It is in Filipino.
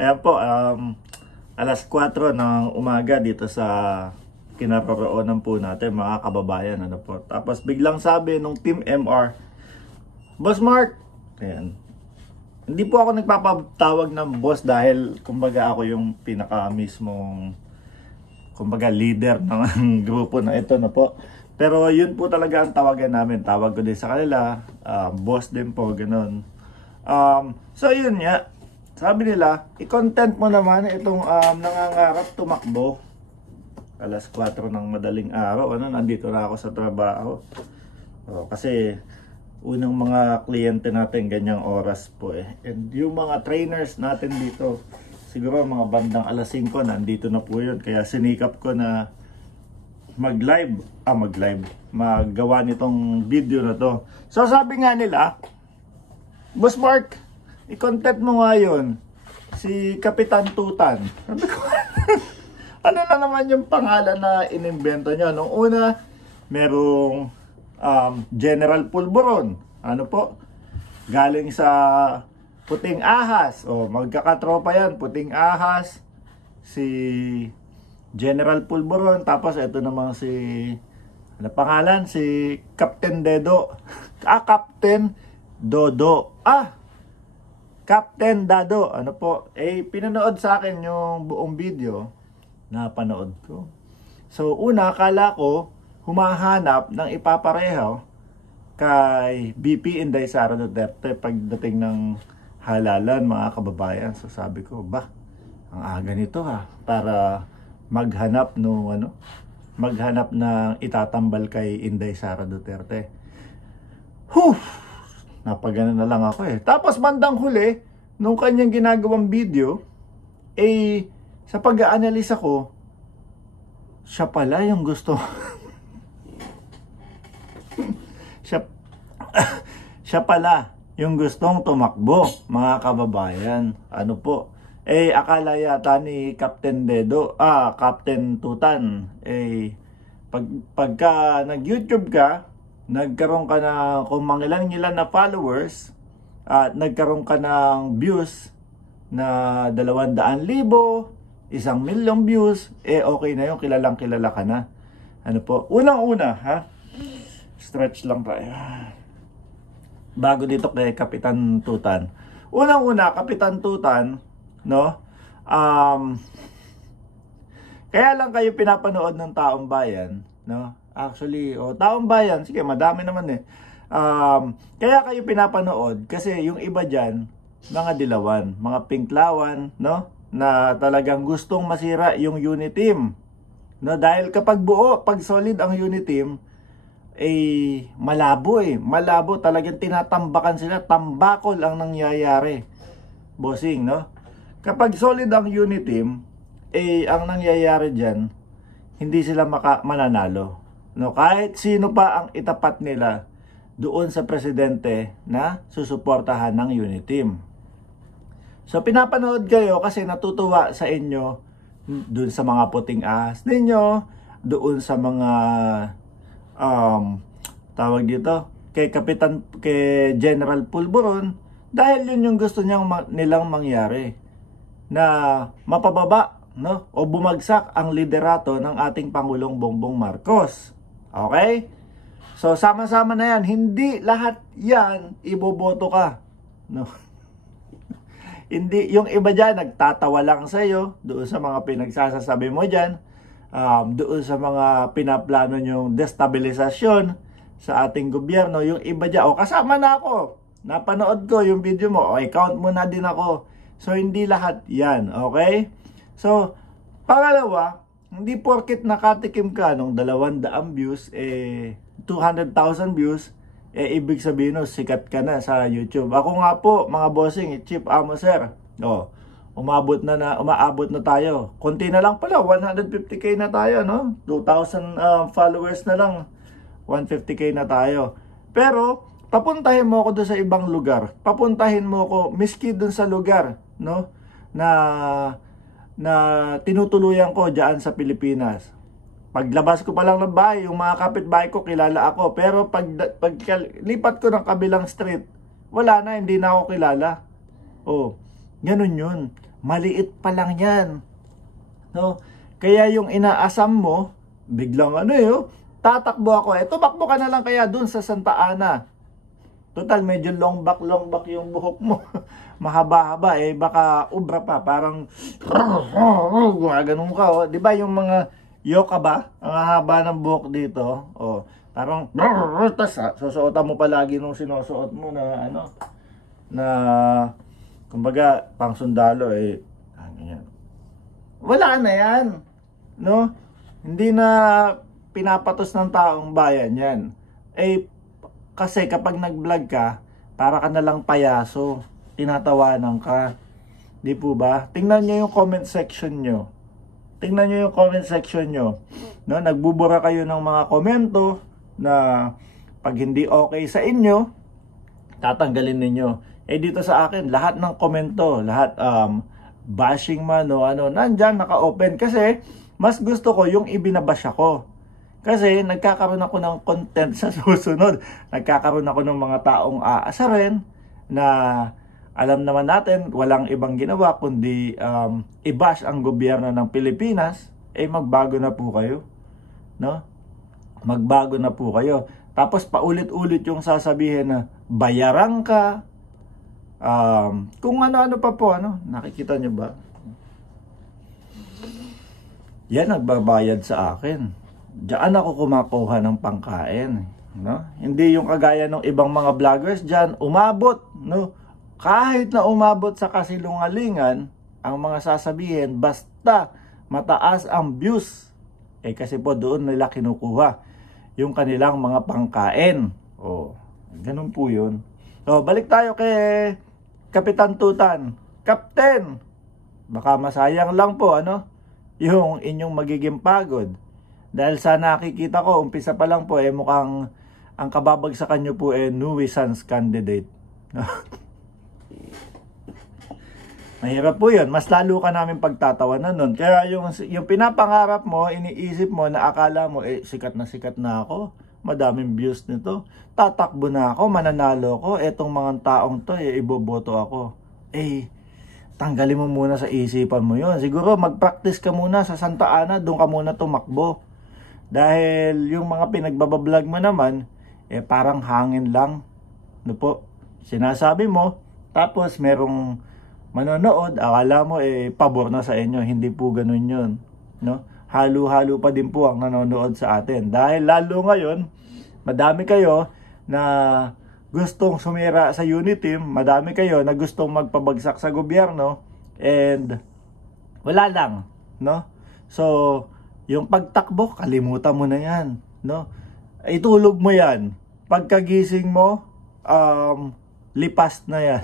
Ayan po, alas 4 ng umaga dito sa kinaroroonan po natin mga kababayan. Ano po. Tapos biglang sabi nung Team MR, Boss Mark, ayan. Hindi po ako nagpapatawag ng boss dahil kumbaga ako yung pinaka mismong kumbaga leader ng grupo na ito na po. Pero yun po talaga ang tawagan namin. Tawag ko din sa kanila, boss din po, ganun. So yun nga, sabi nila, i-content mo naman itong nangangarap tumakbo. Alas 4 ng madaling araw, nandito na ako sa trabaho. Kasi unang mga kliyente natin ganyang oras po eh. And yung mga trainers natin dito, siguro mga bandang alas 5 nandito na po yun. Kaya sinikap ko na maggawa nitong video na to. So sabi nga nila, Boss Mark, i-content mo nga yun, si Kapitan Tutan. Sabi ko, ano na naman yung pangalan na inimbento nyo? Nung una, merong General Pulburon. Ano po? Galing sa Puting Ahas. O, magkakatropa yan. Puting Ahas, si General Pulburon. Tapos, ito namang si, ano pangalan? Si Captain Dedo. Captain Dodo. Captain Dado. Ano po? Pinanood sa akin yung buong video na panood ko. So, una, akala ko humahanap ng ipapareho kay BP Inday Sara Duterte pagdating ng halalan, mga kababayan. So, sabi ko, ang aga nito para maghanap maghanap ng itatambal kay Inday Sara Duterte. Napagana na lang ako eh. Tapos bandang huli, nung kanyang ginagawang video, sa pag-aanalisa ko, siya pala yung gusto. siya pala yung gustong tumakbo, mga kababayan. Ano po? Akala yata ni Captain Dedo, Captain Tutan, pagka nag-YouTube ka, nagkaroon ka na kung mangilan-ngilan na followers at nagkaroon ka ng views na 200,000, 1,000,000 views, okay na yun, kilalang kilala ka na. Ano po? Unang-una, stretch lang tayo. Bago dito kay Kapitan Tutan. Unang-una, Kapitan Tutan, no? Kaya lang kayo pinapanood ng taong bayan, no? Actually, taong bayan, sige, madami naman eh. Kaya kayo pinapanood kasi yung iba dyan, mga dilawan, mga pinklawan, no? Na talagang gustong masira yung unit team. No? Dahil kapag buo, pag solid ang unit team, malabo eh. Malabo, talagang tinatambakan sila. Tambakol ang nangyayari. Bossing, no? Kapag solid ang unit team, ang nangyayari dyan, hindi sila mananalo. No, kahit sino pa ang itapat nila doon sa presidente na susuportahan ng unit team. So pinapanood kayo kasi natutuwa sa inyo doon sa mga puting ahas ninyo, doon sa mga tawag dito kay General Pulburon, dahil yun yung gusto nilang mangyari, na mapababa, no, o bumagsak ang liderato ng ating Pangulong Bongbong Marcos. Okay? So, sama-sama na yan. Hindi lahat yan iboboto ka. No? Hindi, yung iba dyan, nagtatawa lang sa'yo, doon sa mga pinagsasasabi mo dyan, doon sa mga pinaplano nyong destabilisasyon sa ating gobyerno. Yung iba dyan, kasama na ako. Napanood ko yung video mo. Count mo na din ako. So, hindi lahat yan. Okay? So, pangalawa, hindi porket nakatikim ka nung 200 views, 200,000 views, ibig sabihin sikat ka na sa YouTube. Ako nga po, mga bossing, Chief Amo Sir. Umaabot na tayo. Konti na lang pala, 150k na tayo, no? 2,000 followers na lang, 150k na tayo. Pero, papuntahin mo ako doon sa ibang lugar. Papuntahin mo ako, miski doon sa lugar, no? Na tinutuluyan ko diyan sa Pilipinas. Paglabas ko pa lang ng bahay, yung mga kapitbahay ko kilala ako. Pero pag lipat ko ng kabilang street, wala na, hindi na ako kilala. Ganun yun. Maliit pa lang yan. No? Kaya yung inaasam mo, biglang tatakbo ako. Tumakbo ka na lang kaya dun sa Santa Ana. Total, medyo long back yung buhok mo. Mahaba-haba, baka ubra pa. Parang, ganun ka, Di ba yung mga yoka ba? Ang haba ng buhok dito. Parang, tas susuotan mo palagi nung sinusuot mo na, na, kumbaga, pang sundalo, ganyan. Wala na yan. No? Hindi na pinapatos ng taong bayan yan. Kasi kapag nag-vlog ka, para ka na lang payaso. Tinatawanan ka. Di po ba? Tingnan nyo yung comment section nyo. Tingnan nyo yung comment section nyo. No? Nagbubura kayo ng mga komento na pag hindi okay sa inyo, tatanggalin ninyo. Dito sa akin, lahat ng komento, lahat bashing man nandyan, naka-open. Kasi, mas gusto ko yung ibinabash ako. Kasi, nagkakaroon ako ng content sa susunod. Nagkakaroon ako ng mga taong aasarin na alam naman natin, walang ibang ginawa kundi i-bash ang gobyerno ng Pilipinas. Magbago na po kayo. No? Magbago na po kayo. Tapos, paulit-ulit yung sasabihin na bayaran ka, kung ano-ano pa po, nakikita nyo ba? Yan nagbabayad sa akin. Diyan ako kumakuha ng pangkain, no? Hindi yung kagaya ng ibang mga vloggers diyan, umabot, no? Kahit na umabot sa kasilungalingan, ang mga sasabihin basta mataas ang views. Kasi po doon nila kinukuha yung kanilang mga pangkain. Ganun po 'yun. So, balik tayo kay Kapitan Tutan. Captain, baka masayang lang po, yung inyong magiging pagod. Dahil sa nakikita ko, umpisa pa lang po, mukhang ang kababagsakan nyo po Nuisance candidate. Mahirap po yun. Mas lalo ka namin pagtatawanan nun. Kaya yung pinapangarap mo, iniisip mo na akala mo, sikat na ako. Madaming views nito. Tatakbo na ako, mananalo ko. Etong mga taong to, iboboto ako. Tanggalin mo muna sa isipan mo yun. Siguro mag-practice ka muna sa Santa Ana, doon ka muna tumakbo. Dahil yung mga pinagbabablog mo naman, parang hangin lang. Po? Sinasabi mo, tapos merong manonood, akala mo pabor na sa inyo. Hindi po ganun yun. No? Halo-halo pa din po ang nanonood sa atin. Dahil lalo ngayon, madami kayo na gustong sumira sa Uniteam, madami kayo na gustong magpabagsak sa gobyerno, and wala lang, no? So, yung pagtakbo, kalimutan mo na yan, no? Itulog mo yan. Pagkagising mo, lipas na yan.